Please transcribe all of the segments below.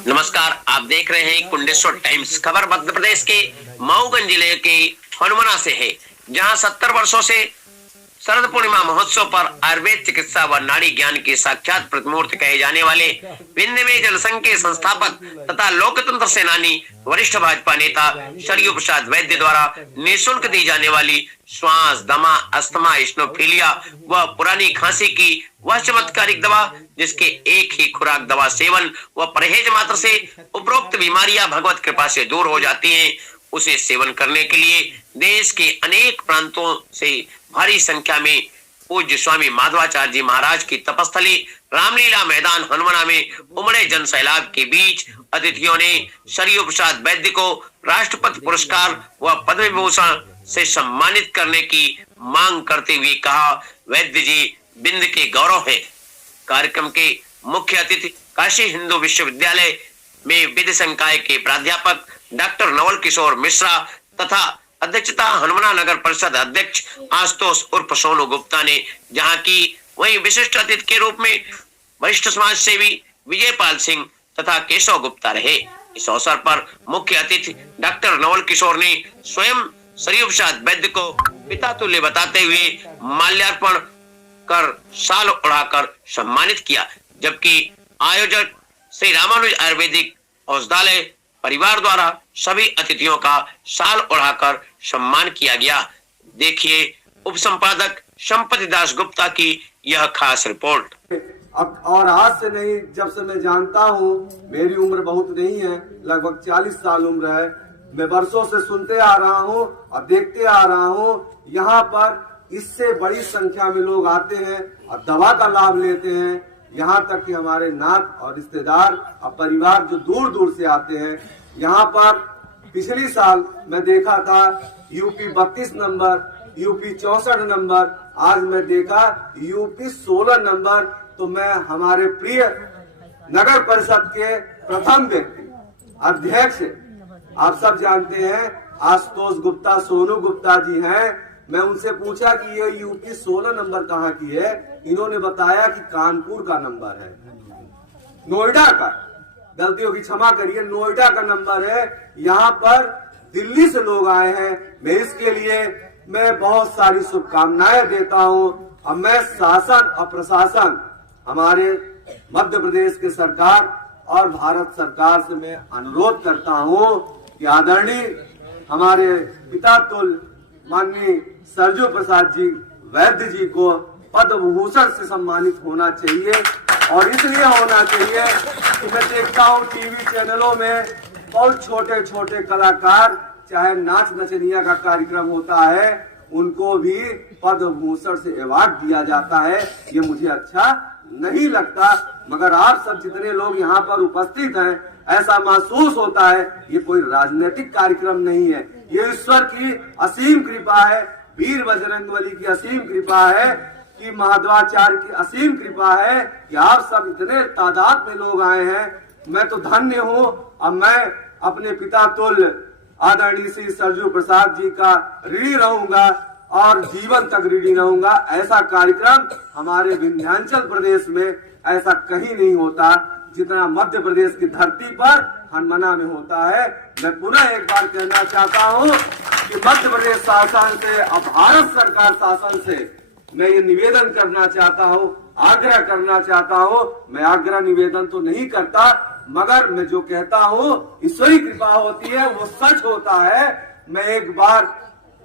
नमस्कार, आप देख रहे हैं कुंडेश्वर टाइम्स। खबर मध्य प्रदेश के मऊगंज जिले के हनुमना से है, जहां 70 वर्षों से शरद पूर्णिमा महोत्सव पर आयुर्वेद चिकित्सा व नाड़ी ज्ञान के साक्षात प्रतिमूर्ति कहे जाने वाले विंध्य में जनसंघ के संस्थापक तथा लोकतंत्र सेनानी वरिष्ठ भाजपा नेता सरयू प्रसाद वैद्य द्वारा निःशुल्क दी जाने वाली श्वास, दमा, अस्थमा, इस्नोफीलिया व पुरानी खांसी की वह चमत्कारिक दवा, जिसके एक ही खुराक दवा सेवन व परहेज मात्र से उपरोक्त बीमारियां भगवत कृपा से दूर हो जाती हैं, उसे सेवन करने के लिए देश के अनेक प्रांतों से भारी संख्या में पूज्य स्वामी माधवाचार्य जी महाराज की तपस्थली रामलीला मैदान हनुमना में उमड़े जन सैलाब के बीच अतिथियों ने सरयू प्रसाद वैद्य को राष्ट्रपति पुरस्कार व पद्म विभूषण से सम्मानित करने की मांग करते हुए कहा, वैद्य जी बिंद के गौरव है। कार्यक्रम के मुख्य अतिथि काशी हिंदू विश्वविद्यालय में विधि संकाय के प्राध्यापक डॉक्टर नवल किशोर मिश्रा तथा अध्यक्षता हनुमना नगर परिषद अध्यक्ष आशुतोष उर्फ सोनू गुप्ता ने जहां की, वहीं विशिष्ट अतिथि के रूप में वरिष्ठ समाज सेवी विजयपाल सिंह तथा केशव गुप्ता रहे। इस अवसर पर मुख्य अतिथि डॉक्टर नवल किशोर ने स्वयं सरयू प्रसाद वैद्य को पिता तुल्य बताते हुए माल्यार्पण कर शाल उड़ाकर सम्मानित किया, जबकि आयोजक श्री रामानुज आयुर्वेदिक औषधालय परिवार द्वारा सभी अतिथियों का शाल उड़ाकर सम्मान किया गया। देखिए उप संपादक संपति दास गुप्ता की यह खास रिपोर्ट। अब और आज से नहीं, जब से मैं जानता हूँ, मेरी उम्र बहुत नहीं है, लगभग 40 साल उम्र है। मैं वर्षों से सुनते आ रहा हूँ और देखते आ रहा हूँ, यहाँ पर इससे बड़ी संख्या में लोग आते हैं और दवा का लाभ लेते हैं। यहाँ तक कि हमारे नात और रिश्तेदार और परिवार जो दूर दूर से आते हैं। यहाँ पर पिछली साल मैं देखा था यूपी 32 नंबर, यूपी 64 नंबर, आज मैं देखा यूपी 16 नंबर। तो मैं हमारे प्रिय नगर परिषद के प्रथम व्यक्ति अध्यक्ष, आप सब जानते हैं, आशुतोष गुप्ता, सोनू गुप्ता जी हैं। मैं उनसे पूछा कि ये यूपी 16 नंबर कहाँ की है। इन्होंने बताया कि कानपुर का नंबर है, नोएडा का, गलतियों की क्षमा करिए, नोएडा का नंबर है। यहाँ पर दिल्ली से लोग आए हैं। मैं इसके लिए मैं बहुत सारी शुभकामनाएं देता हूँ। अब मैं शासन और प्रशासन, हमारे मध्य प्रदेश के सरकार और भारत सरकार से मैं अनुरोध करता हूँ कि आदरणीय हमारे पिता तुल्य माननीय सरयू प्रसाद जी वैद्य जी को पद्म विभूषण से सम्मानित होना चाहिए। और इसलिए होना चाहिए कि मैं देखता हूँ टीवी चैनलों में बहुत छोटे छोटे कलाकार, चाहे नाच नचनिया का कार्यक्रम होता है, उनको भी पद्म विभूषण से अवार्ड दिया जाता है। ये मुझे अच्छा नहीं लगता, मगर आप सब जितने लोग यहाँ पर उपस्थित हैं, ऐसा महसूस होता है ये कोई राजनीतिक कार्यक्रम नहीं है, ये ईश्वर की असीम कृपा है, वीर बजरंगबली की असीम कृपा है, कि माधवाचार्य की असीम कृपा है कि आप सब इतने तादाद में लोग आए हैं। मैं तो धन्य हूँ। अब मैं अपने पिता तुल्य आदरणीय श्री सरयू प्रसाद जी का ऋणी रहूंगा और जीवन तक ऋणी रहूंगा। ऐसा कार्यक्रम हमारे विंध्याचल प्रदेश में ऐसा कहीं नहीं होता जितना मध्य प्रदेश की धरती पर हनुमना में होता है। मैं पुनः एक बार कहना चाहता हूँ कि मध्य प्रदेश शासन से और भारत सरकार शासन से मैं ये निवेदन करना चाहता हूँ, आग्रह करना चाहता हूँ। मैं आग्रह निवेदन तो नहीं करता, मगर मैं जो कहता हूँ ईश्वरी कृपा होती है, वो सच होता है। मैं एक बार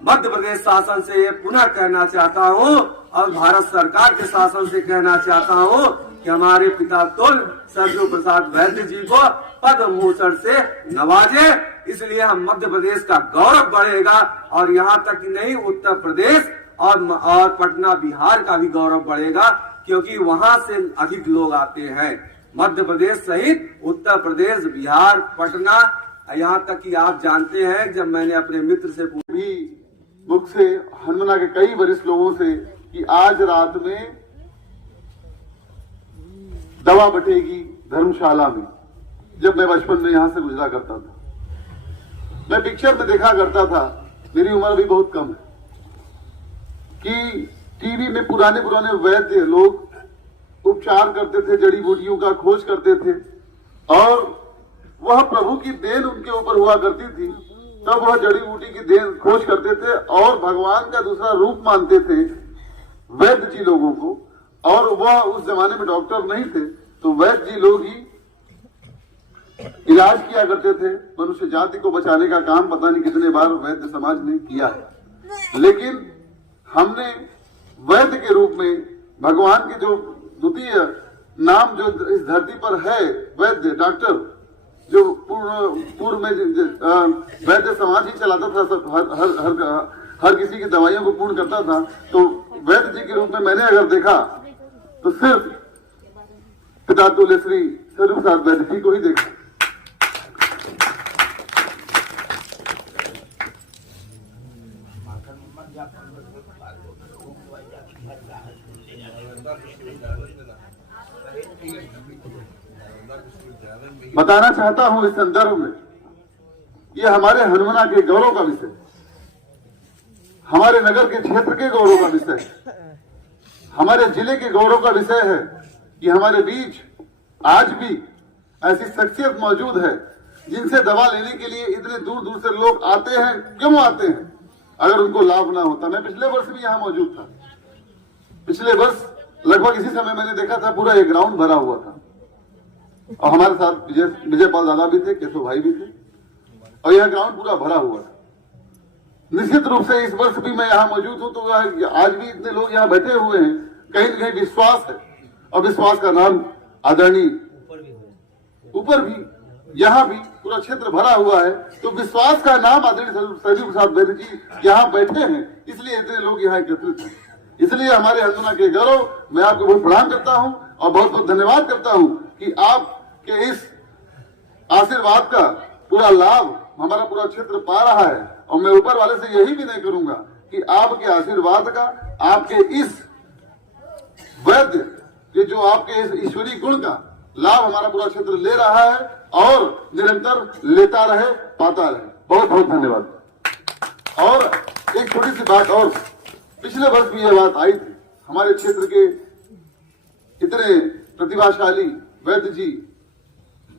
मध्य प्रदेश शासन से ये पुनः कहना चाहता हूँ और भारत सरकार के शासन से कहना चाहता हूँ कि हमारे पिता तुल्य सरयू प्रसाद वैद्य जी को पद्म विभूषण से नवाजे। इसलिए हम मध्य प्रदेश का गौरव बढ़ेगा और यहाँ तक कि नहीं, उत्तर प्रदेश और पटना बिहार का भी गौरव बढ़ेगा, क्योंकि वहाँ से अधिक लोग आते हैं। मध्य प्रदेश सहित उत्तर प्रदेश, बिहार, पटना, यहाँ तक कि आप जानते हैं, जब मैंने अपने मित्र से भी बुक से, हनुमना के कई वरिष्ठ लोगों से, कि आज रात में दवा बटेगी धर्मशाला में। जब मैं बचपन में यहाँ से गुजरा करता था, मैं पिक्चर में देखा करता था, मेरी उम्र भी बहुत कम है, कि टीवी में पुराने पुराने वैद्य लोग उपचार करते थे, जड़ी बूटियों का खोज करते थे और वह प्रभु की देन उनके ऊपर हुआ करती थी, तब वह जड़ी बूटी की देन खोज करते थे और भगवान का दूसरा रूप मानते थे वैद्य जी लोगों को। और वह उस जमाने में डॉक्टर नहीं थे, तो वैद्य जी लोग ही इलाज किया करते थे। मनुष्य जाति को बचाने का काम पता नहीं कितने बार वैद्य समाज ने किया है, लेकिन हमने वैद्य के रूप में भगवान के जो द्वितीय नाम जो इस धरती पर है, वैद्य डॉक्टर, जो पूर्व में वैद्य समाज ही चलाता था, सब हर किसी की दवाइयों को पूर्ण करता था। तो वैद्य जी के रूप में मैंने अगर देखा तो सिर्फ पिता तुल्य श्री स्वरूप प्रसाद वैद्य जी को ही देखा। बताना चाहता हूं इस संदर्भ में, ये हमारे हनुमाना के गौरव का विषय, हमारे नगर के क्षेत्र के गौरव का विषय, हमारे जिले के गौरव का विषय है कि हमारे बीच आज भी ऐसी शख्सियत मौजूद है जिनसे दवा लेने के लिए इतने दूर दूर से लोग आते हैं। क्यों आते हैं? अगर उनको लाभ ना होता। मैं पिछले वर्ष भी यहाँ मौजूद था। पिछले वर्ष लगभग इसी समय मैंने देखा था पूरा एक ग्राउंड भरा हुआ था, और हमारे साथ विजय पाल दादा भी थे, केशव भाई भी थे, और यह ग्राउंड पूरा भरा हुआ था। निश्चित रूप से इस वर्ष भी मैं यहाँ मौजूद हूँ, तो आज भी इतने लोग यहाँ बैठे हुए हैं, कहीं न कहीं विश्वास है, और विश्वास का नाम आदरणीय ऊपर भी यहाँ भी पूरा क्षेत्र भरा हुआ है, तो विश्वास का नाम आदरणीय स्वरूप प्रसाद वैद्य जी यहाँ बैठे हैं, इसलिए इतने लोग यहाँ एकत्रित हैं। इसलिए हमारे हनुमाना के गौरव, मैं आपको बहुत प्रणाम करता हूँ और बहुत बहुत धन्यवाद करता हूँ कि आपके इस आशीर्वाद का पूरा लाभ हमारा पूरा क्षेत्र पा रहा है। और मैं ऊपर वाले से यही विनय करूंगा कि आपके आशीर्वाद का, आपके इस वैद्य के जो आपके इस ईश्वरीय गुण का लाभ हमारा पूरा क्षेत्र ले रहा है और निरंतर लेता रहे, पाता रहे। बहुत बहुत धन्यवाद। और एक छोटी सी बात और, पिछले वर्ष भी यह बात आई थी, हमारे क्षेत्र के इतने प्रतिभाशाली वैद्य जी,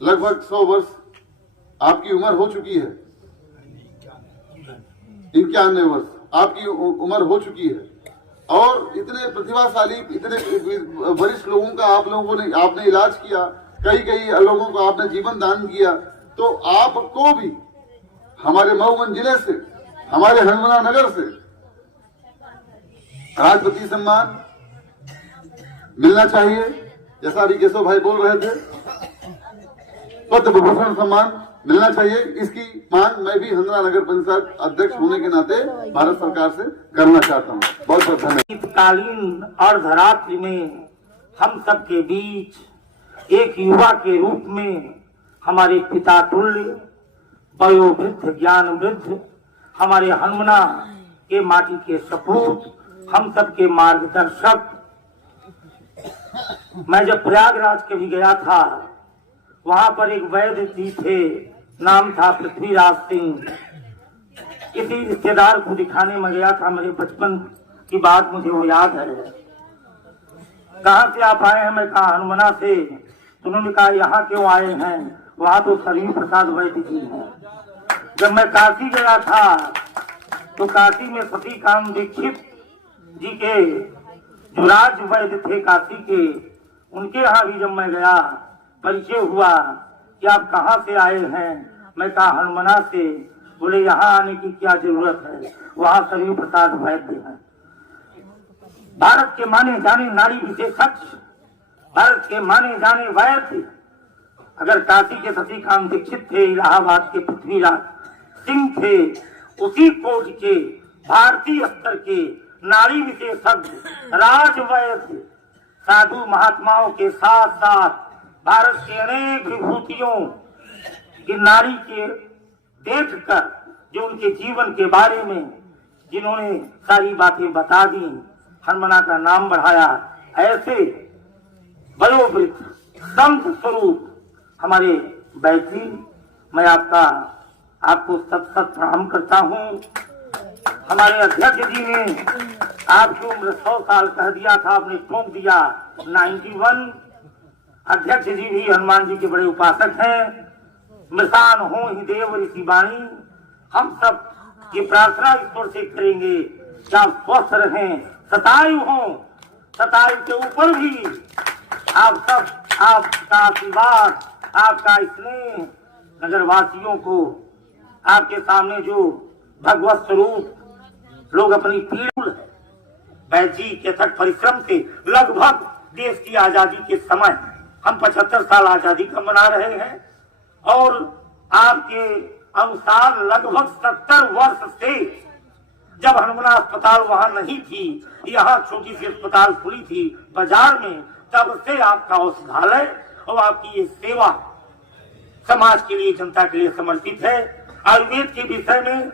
लगभग 100 वर्ष आपकी उम्र हो चुकी है, 91 वर्ष आपकी उम्र हो चुकी है, और इतने प्रतिभाशाली, इतने वरिष्ठ लोगों का आपने इलाज किया, कई लोगों को आपने जीवन दान किया, तो आपको भी हमारे मऊगंज जिले से, हमारे हनुमाना नगर से राष्ट्रपति सम्मान मिलना चाहिए, जैसा अभी केशव भाई बोल रहे थे, पद्म विभूषण सम्मान मिलना चाहिए। इसकी मांग मैं भी हनुमाना नगर पंचायत अध्यक्ष होने के नाते भारत सरकार से करना चाहता हूँ। बहुत बहुत धन्यवाद। शीतकालीन अर्धरात्रि में हम सबके बीच एक युवा के रूप में हमारे पिता तुल्य, वयोवृद्ध, ज्ञान वृद्ध, हमारे हनुमाना के माटी के सपूत, हम सबके मार्गदर्शक। मैं जब प्रयागराज के भी गया था, वहां पर एक वैद्य जी थे, नाम था पृथ्वीराज सिंह। किसी रिश्तेदार को दिखाने में गया था, मेरे बचपन की बात मुझे वो याद है। कहाँ से आप आए हैं? मैं कहा हनुमाना से। तो उन्होंने कहा यहाँ क्यों आए हैं? वहां तो स्वरूप प्रसाद वैद्य जी हैं। जब मैं काशी गया था तो काशी में सती कांत दीक्षित जी के जो राज वैद्य थे काशी के, उनके यहाँ भी जब मैं गया, परिचय हुआ कि आप कहाँ से आए हैं? मैं कहा हनुमाना से। बोले यहाँ आने की क्या जरूरत है, वहाँ स्वरूप प्रसाद वैद्य हैं। भारत के माने जाने नारी विशेषज्ञ, भारत के माने जाने वैद्य अगर काशी के सती कांत दीक्षित थे, इलाहाबाद के पृथ्वीराज सिंह थे, उसी कोट के भारतीय स्तर के नारी विशेषज्ञ राज वैद्य साधु महात्माओं के साथ साथ भारत के अनेक विभूतियों की नारी के देखकर जो उनके जीवन के बारे में जिन्होंने सारी बातें बता दी, हनुमाना का नाम बढ़ाया, ऐसे वयोवृद्ध संत स्वरूप हमारे वैद्य, मैं आपको सत प्रणाम करता हूँ। हमारे अध्यक्ष जी ने आपकी उम्र 100 साल कह दिया था, आपने ठोक दिया 91। अध्यक्ष जी भी हनुमान जी के बड़े उपासक हैं। मृषान हो ही देव ऋषि वाणी। हम सब ये प्रार्थना ईश्वर से करेंगे कि आप स्वस्थ रहें, शतायु हो, शतायु के ऊपर भी आप सब, आपका आशीर्वाद, आपका स्नेह नगरवासियों को, आपके सामने जो भगवत स्वरूप लोग अपनी पीड़ वैद जी के अथक परिश्रम से लगभग देश की आजादी के समय हम 75 साल आजादी का मना रहे हैं और आपके अनुसार लगभग 70 वर्ष से जब हनुमाना अस्पताल वहां नहीं थी, यहाँ छोटी सी अस्पताल खुली थी बाजार में, तब से आपका औषधालय और आपकी ये सेवा समाज के लिए, जनता के लिए समर्पित है। आयुर्वेद के विषय में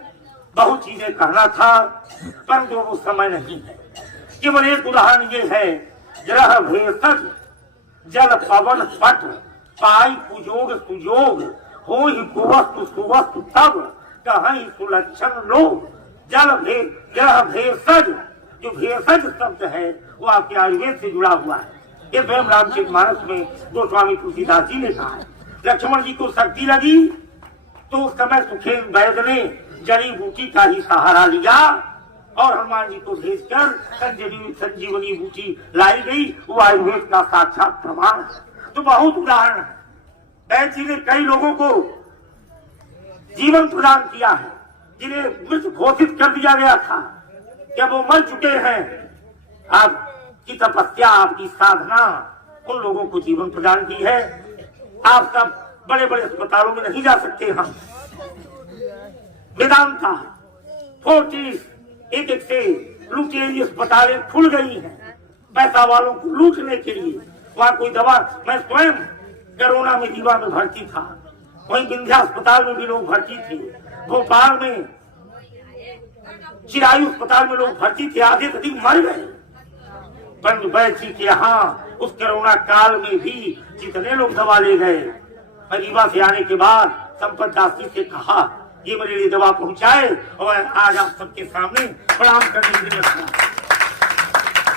बहुत चीजें कहना था परंतु वो समय नहीं है। केवल एक उदाहरण ये है, ग्रह भेषज जल पवन पट पाई कुजोग सुजोग हो ही कुवस्तु सुवस्तु तब कहीं सुलक्षण लोग। ग्रह भेषज, जो भेषज शब्द है वो आपके आयुर्वेद से जुड़ा हुआ है। ये स्वयं रामचरितमानस में गोस्वामी तुलसीदास जी ने कहा है। लक्ष्मण जी को शक्ति लगी तो उस समय सुखेन वैद ने जड़ी बूटी का ही सहारा लिया और हनुमान जी को भेजकर संजीवनी बूटी लाई गई। वो आयुर्वेद का साक्षात प्रमाण है। तो बहुत उदाहरण है। वैद जी ने कई लोगों को जीवन प्रदान किया है, जिन्हें मृत घोषित कर दिया गया था, जब वो मर चुके हैं। आपकी तपस्या, आपकी साधना उन लोगों को जीवन प्रदान की है। आप सब बड़े बड़े अस्पतालों में नहीं जा सकते। हम वेदांता फोर्टिस एक से लुटेरी अस्पतालें खुल गई हैं पैसा वालों को लूटने के लिए। वहाँ कोई दवा, मैं स्वयं कोरोना में रीवा में भर्ती था, वहीं विंध्या अस्पताल में भी लोग भर्ती थे, भोपाल में चिरायु अस्पताल में लोग भर्ती थे, आधे अधिक मर गए। परंतु वैद जी के यहाँ उस कोरोना काल में भी जितने लोग दवा ले गए, रीवा से आने के बाद संपत दास जी से कहा ये मेरे लिए दवा पहुंचाए और आज आप सबके सामने प्रणाम करने के लिए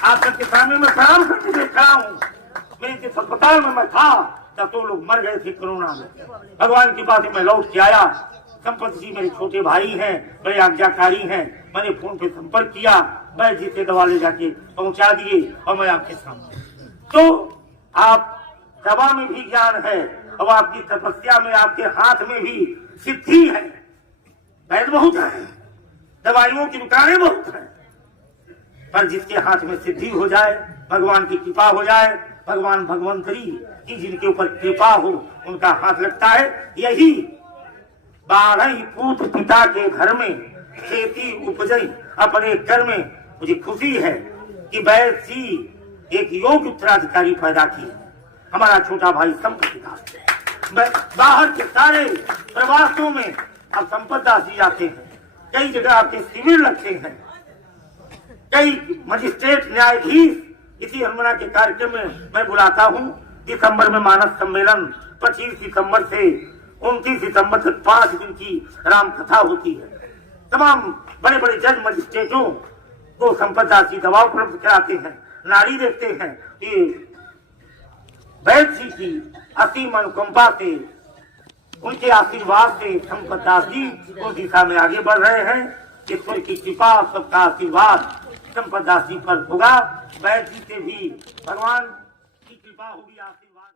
आप सबके सामने मैं प्रणाम करने के लिए खड़ा हूँ। मेरे जिस अस्पताल में मैं था तब तो लोग मर गए थे कोरोना में। भगवान की बात मैं लौट के आया। संपत जी मेरे छोटे भाई हैं, बड़े आज्ञाकारी हैं। मैंने फोन पे संपर्क किया, वैद जी से दवा ले जाके पहुंचा दिए और मैं आपके सामने। तो आप दवा में भी ज्ञान है और आपकी तपस्या में, आपके हाथ में भी सिद्धि है। वैद बहुत है, दवाइयों की दुकानें बहुत है, पर जिसके हाथ में सिद्धि हो जाए, भगवान की कृपा हो जाए, भगवान भगवंतरी की जिनके ऊपर कृपा हो उनका हाथ लगता है। यही 12 पूत पिता के घर में खेती उपजई अपने घर में। मुझे खुशी है कि वैद जी एक योग्य उत्तराधिकारी पैदा किए। हमारा छोटा भाई संपत दास बाहर के सारे प्रवासों में अब संपत दास जी जाते हैं। कई जगह आपके शिविर लगते हैं, कई मजिस्ट्रेट न्यायाधीश इसी हनुमाना के कार्यक्रम में मैं बुलाता हूँ। दिसंबर में मानस सम्मेलन 25 सितंबर से 29 सितंबर तक 5 दिन की राम कथा होती है। तमाम बड़े बड़े जज मजिस्ट्रेटों को संपत दास जी दवा उपलब्ध कराते हैं, नाड़ी देखते हैं। ये वैद जी की असीम अनुकंपा से, उनके आशीर्वाद से संपत दास जी उस दिशा में आगे बढ़ रहे हैं। ईश्वर की कृपा, सबका आशीर्वाद संपत दास जी पर होगा। वैद जी से भी भगवान की कृपा होगी, आशीर्वाद।